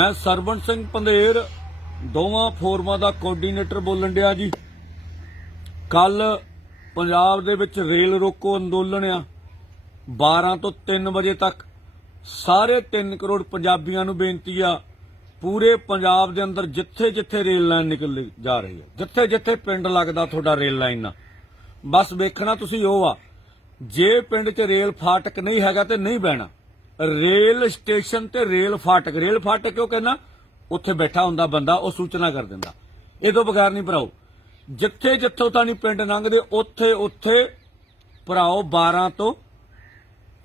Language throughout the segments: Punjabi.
ਮੈਂ ਸਰਵਣ ਸਿੰਘ ਪੰਦੇਰ ਦੋਵਾਂ ਫੋਰਮਾਂ ਦਾ ਕੋਆਰਡੀਨੇਟਰ ਬੋਲਣ ਡਿਆ ਜੀ ਕੱਲ ਪੰਜਾਬ ਦੇ ਵਿੱਚ ਰੇਲ ਰੋਕੋ ਅੰਦੋਲਨ ਆ 12 ਤੋਂ 3 ਵਜੇ ਤੱਕ ਸਾਰੇ 3 ਕਰੋੜ ਪੰਜਾਬੀਆਂ ਨੂੰ ਬੇਨਤੀ ਆ ਪੂਰੇ ਪੰਜਾਬ ਦੇ ਅੰਦਰ ਜਿੱਥੇ-ਜਿੱਥੇ ਰੇਲ ਲਾਈਨ ਨਿਕਲ ਜਾ ਰਹੀ ਹੈ ਜਿੱਥੇ-ਜਿੱਥੇ ਪਿੰਡ ਲੱਗਦਾ ਤੁਹਾਡਾ ਰੇਲ ਲਾਈਨ ਬਸ ਵੇਖਣਾ ਤੁਸੀਂ ਉਹ ਆ ਜੇ ਪਿੰਡ 'ਚ ਰੇਲ ਫਾਟਕ ਨਹੀਂ ਹੈਗਾ ਤੇ ਨਹੀਂ ਬਹਿਣਾ ਰੇਲ ਸਟੇਸ਼ਨ ਤੇ ਰੇਲ ਫਾਟਕ ਰੇਲ ਫਾਟਕ ਕਿਉਂ ਕਹਿੰਦਾ ਉੱਥੇ ਬੈਠਾ ਹੁੰਦਾ ਬੰਦਾ ਉਹ ਸੂਚਨਾ ਕਰ ਦਿੰਦਾ ਇਹ ਤੋਂ ਬਗੈਰ ਨਹੀਂ ਭਰਾਓ ਜਿੱਥੇ ਜਿੱਥੋਂ ਤਾਂ ਨਹੀਂ ਪਿੰਡ ਲੰਘਦੇ ਉੱਥੇ ਉੱਥੇ ਭਰਾਓ 12 ਤੋਂ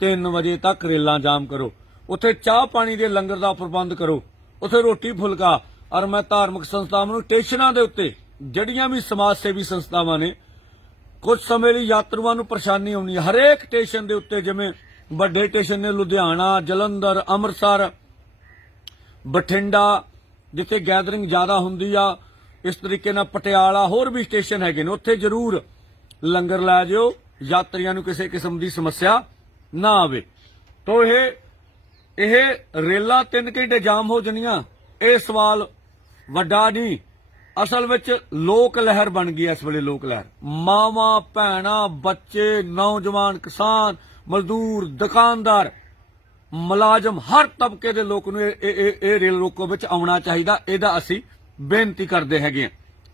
3 ਵਜੇ ਤੱਕ ਰੇਲਾਂ ਜਾਮ ਕਰੋ ਉੱਥੇ ਚਾਹ ਪਾਣੀ ਦੇ ਲੰਗਰ ਦਾ ਪ੍ਰਬੰਧ ਕਰੋ ਉੱਥੇ ਰੋਟੀ ਫੁਲਕਾ ਔਰ ਮੈਂ ਧਾਰਮਿਕ ਸੰਸਥਾਵਾਂ ਨੂੰ ਸਟੇਸ਼ਨਾਂ ਦੇ ਉੱਤੇ ਜੜੀਆਂ ਵੀ ਸਮਾਜ ਸੇਵੀ ਸੰਸਥਾਵਾਂ ਨੇ ਕੁਝ ਸਮੇਂ ਲਈ ਯਾਤਰੂਆਂ ਨੂੰ ਪਰੇਸ਼ਾਨੀ ਆਉਣੀ ਹਰੇਕ ਸਟੇਸ਼ਨ ਦੇ ਉੱਤੇ ਜਿਵੇਂ ਵੱਡੇ ਸਟੇਸ਼ਨ ਨੇ ਲੁਧਿਆਣਾ ਜਲੰਧਰ ਅੰਮ੍ਰਿਤਸਰ ਬਠਿੰਡਾ ਜਿੱਥੇ ਗੈਦਰਿੰਗ ਜ਼ਿਆਦਾ ਹੁੰਦੀ ਆ ਇਸ ਤਰੀਕੇ ਨਾਲ ਪਟਿਆਲਾ ਹੋਰ ਵੀ ਸਟੇਸ਼ਨ ਹੈਗੇ ਨੇ ਉੱਥੇ ਜ਼ਰੂਰ ਲੰਗਰ ਲਾ ਜਿਓ ਯਾਤਰੀਆਂ ਨੂੰ ਕਿਸੇ ਕਿਸਮ ਦੀ ਸਮੱਸਿਆ ਨਾ ਆਵੇ ਤੋਂ ਇਹ ਇਹ ਰੇਲਾ 3 ਘੰਟੇ ਜਾਮ ਹੋ ਜਣੀਆਂ ਇਹ ਸਵਾਲ ਵੱਡਾ ਨਹੀਂ ਅਸਲ ਵਿੱਚ ਲੋਕ ਲਹਿਰ ਬਣ ਗਈ ਇਸ ਵੇਲੇ ਲੋਕ ਲਹਿਰ ਮਾਵਾ ਭੈਣਾ ਬੱਚੇ ਨੌਜਵਾਨ ਕਿਸਾਨ ਮਜ਼ਦੂਰ ਦੁਕਾਨਦਾਰ ਮੁਲਾਜ਼ਮ ਹਰ ਤਬਕੇ ਦੇ ਲੋਕ ਨੂੰ ਇਹ ਇਹ ਰੇਲ ਰੋਕੋ ਵਿੱਚ ਆਉਣਾ ਚਾਹੀਦਾ ਇਹਦਾ ਅਸੀਂ ਬੇਨਤੀ ਕਰਦੇ ਹੈਗੇ ਆਂ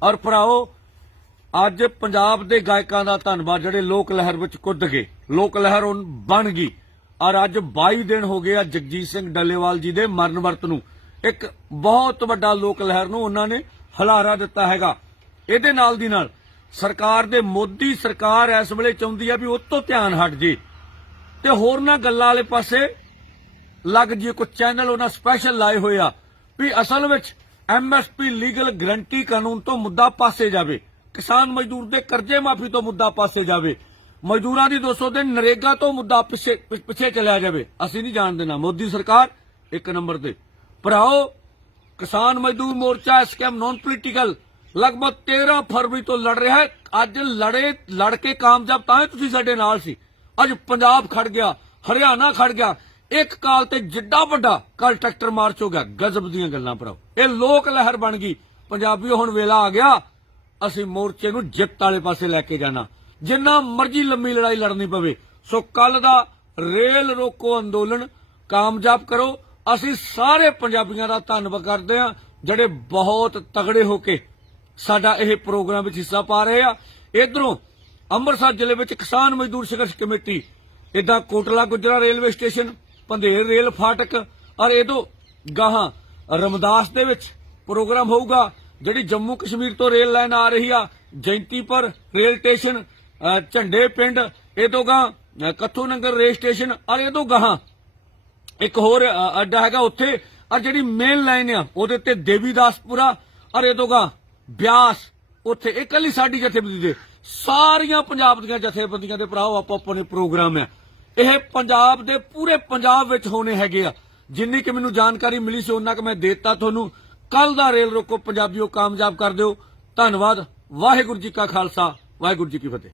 ਔਰ ਭਰਾਓ ਅੱਜ ਪੰਜਾਬ ਦੇ ਗਾਇਕਾਂ ਦਾ ਧੰਨਵਾਦ ਜਿਹੜੇ ਲੋਕ ਲਹਿਰ ਵਿੱਚ ਕੁੱਦ ਗਏ ਲੋਕ ਲਹਿਰ ਬਣ ਗਈ ਔਰ ਅੱਜ 22 ਦਿਨ ਹੋ ਗਏ ਆ ਜਗਜੀਤ ਸਿੰਘ ਡੱਲੇਵਾਲ ਜੀ ਦੇ ਮਰਨ ਵਰਤ ਨੂੰ ਇੱਕ ਬਹੁਤ ਵੱਡਾ ਲੋਕ ਲਹਿਰ ਨੂੰ ਉਹਨਾਂ ਨੇ ਹਲਾਰਾ ਦਿੱਤਾ ਹੈਗਾ ਇਹਦੇ ਨਾਲ ਦੀ ਨਾਲ ਸਰਕਾਰ ਦੇ ਮੋਦੀ ਸਰਕਾਰ ਇਸ ਵੇਲੇ ਚਾਹੁੰਦੀ ਆ ਵੀ ਉਹ ਤੋਂ ਧਿਆਨ ਹਟ ਜੇ ਤੇ ਹੋਰ ਨਾ ਗੱਲਾਂ ਵਾਲੇ ਪਾਸੇ ਲੱਗ ਜੀ ਕੋ ਚੈਨਲ ਉਹਨਾਂ ਸਪੈਸ਼ਲ ਲਾਏ ਹੋਏ ਆ ਵੀ ਅਸਲ ਵਿੱਚ ਐਮਐਸਪੀ ਲੀਗਲ ਗਰੰਟੀ ਕਾਨੂੰਨ ਤੋਂ ਮੁੱਦਾ ਪਾਸੇ ਜਾਵੇ ਕਿਸਾਨ ਮਜ਼ਦੂਰ ਦੇ ਕਰਜ਼ੇ ਮਾਫੀ ਤੋਂ ਮੁੱਦਾ ਪਾਸੇ ਜਾਵੇ ਮਜ਼ਦੂਰਾਂ ਦੀ 200 ਦਿਨ ਨਰੇਗਾ ਤੋਂ ਮੁੱਦਾ ਪਿੱਛੇ ਪਿੱਛੇ ਚਲਿਆ ਜਾਵੇ ਅਸੀਂ ਨਹੀਂ ਜਾਣ ਦੇਣਾ ਮੋਦੀ ਸਰਕਾਰ ਇੱਕ ਨੰਬਰ ਤੇ ਭਰਾਓ ਕਿਸਾਨ ਮਜ਼ਦੂਰ ਮੋਰਚਾ ਸਕੈਮ ਨਾਨ ਪੋਲੀਟੀਕਲ ਲਗਭਗ 13 ਫਰਵਰੀ ਤੋਂ ਲੜ ਰਿਹਾ ਹੈ ਅੱਜ ਲੜੇ ਲੜ ਕੇ ਕਾਮਯਾਬ ਤਾਂ ਤੁਸੀਂ ਸਾਡੇ ਨਾਲ ਸੀ ਅੱਜ ਪੰਜਾਬ ਖੜ ਗਿਆ ਹਰਿਆਣਾ ਖੜ ਗਿਆ ਇੱਕ ਕਾਲ ਤੇ ਜਿੱਡਾ ਵੱਡਾ ਕੱਲ ਟਰੈਕਟਰ ਮਾਰਚ ਹੋ ਗਿਆ ਗਜ਼ਬ ਦੀਆਂ ਗੱਲਾਂ ਭਰਾਓ ਇਹ ਲੋਕ ਲਹਿਰ ਬਣ ਗਈ ਪੰਜਾਬੀਓ ਹੁਣ ਵੇਲਾ ਆ ਗਿਆ ਅਸੀਂ ਮੋਰਚੇ ਨੂੰ ਜਿੱਤ ਵਾਲੇ ਪਾਸੇ ਲੈ ਕੇ ਜਾਣਾ ਜਿੰਨਾ ਮਰਜ਼ੀ ਲੰਮੀ ਲੜਾਈ ਲੜਨੀ ਪਵੇ ਸੋ ਕੱਲ ਦਾ ਰੇਲ ਰੋਕੋ ਅੰਦੋਲਨ ਕਾਮਯਾਬ ਕਰੋ ਅਸੀਂ ਸਾਰੇ ਪੰਜਾਬੀਆਂ ਦਾ ਧੰਨਵਾਦ ਕਰਦੇ ਹਾਂ ਜਿਹੜੇ ਬਹੁਤ ਤਗੜੇ ਹੋ ਕੇ ਸਾਡਾ ਇਹ ਪ੍ਰੋਗਰਾਮ ਵਿੱਚ ਹਿੱਸਾ ਪਾ ਰਹੇ ਆ ਇਧਰੋਂ ਅੰਮ੍ਰਿਤਸਰ ਜ਼ਿਲ੍ਹੇ ਵਿੱਚ ਕਿਸਾਨ ਮਜ਼ਦੂਰ ਸੰਘਰਸ਼ ਕਮੇਟੀ ਇਦਾਂ Kotla Gujra railway station Pandher rail ਫਾਟਕ ਔਰ ਤੋਂ ਗਾਹਾਂ ਰਮਦਾਸ ਦੇ ਵਿੱਚ ਪ੍ਰੋਗਰਾਮ ਹੋਊਗਾ ਜਿਹੜੀ ਜੰਮੂ ਕਸ਼ਮੀਰ ਤੋਂ ਰੇਲ ਲਾਈਨ ਆ ਰਹੀ ਆ ਜੈਂਤੀਪੁਰ ਰੇਲ ਸਟੇਸ਼ਨ ਝੰਡੇ ਪਿੰਡ ਤੋਂ ਗਾਹ ਕੱਥੂ ਨਗਰ ਰੇਲ ਸਟੇਸ਼ਨ ਔਰ ਤੋਂ ਗਾਹਾਂ ਇੱਕ ਹੋਰ ਅੱਡਾ ਹੈਗਾ ਉੱਥੇ ਔਰ ਜਿਹੜੀ ਮੇਨ ਲਾਈਨ ਆ ਉਹਦੇ ਉੱਤੇ ਦੇਵੀਦਾਸਪੁਰਾ ਔਰ ਤੋਂ ਗਾਹ ਬਿਆਸ ਉੱਥੇ ਇਕੱਲੀ ਸਾਡੀ ਜਥੇਬੰਦੀ ਦੇ ਸਾਰੀਆਂ ਪੰਜਾਬ ਦੀਆਂ ਜਥੇਬੰਦੀਆਂ ਦੇ ਭਰਾਓ ਆਪੋ ਆਪਣੇ ਪ੍ਰੋਗਰਾਮ ਹੈ ਇਹ ਪੰਜਾਬ ਦੇ ਪੂਰੇ ਪੰਜਾਬ ਵਿੱਚ ਹੋਣੇ ਹੈਗੇ ਆ ਜਿੰਨੀ ਕਿ ਮੈਨੂੰ ਜਾਣਕਾਰੀ ਮਿਲੀ ਸੀ ਉਹਨਾਂ ਕਿ ਮੈਂ ਦਿੱਤਾ ਤੁਹਾਨੂੰ ਕੱਲ ਦਾ ਰੇਲ ਰੋਕੋ ਪੰਜਾਬੀਓ ਕਾਮਯਾਬ ਕਰ ਦਿਓ ਧੰਨਵਾਦ ਵਾਹਿਗੁਰੂ ਜੀ ਕਾ ਖਾਲਸਾ ਵਾਹਿਗੁਰੂ ਜੀ ਕੀ ਫਤਿਹ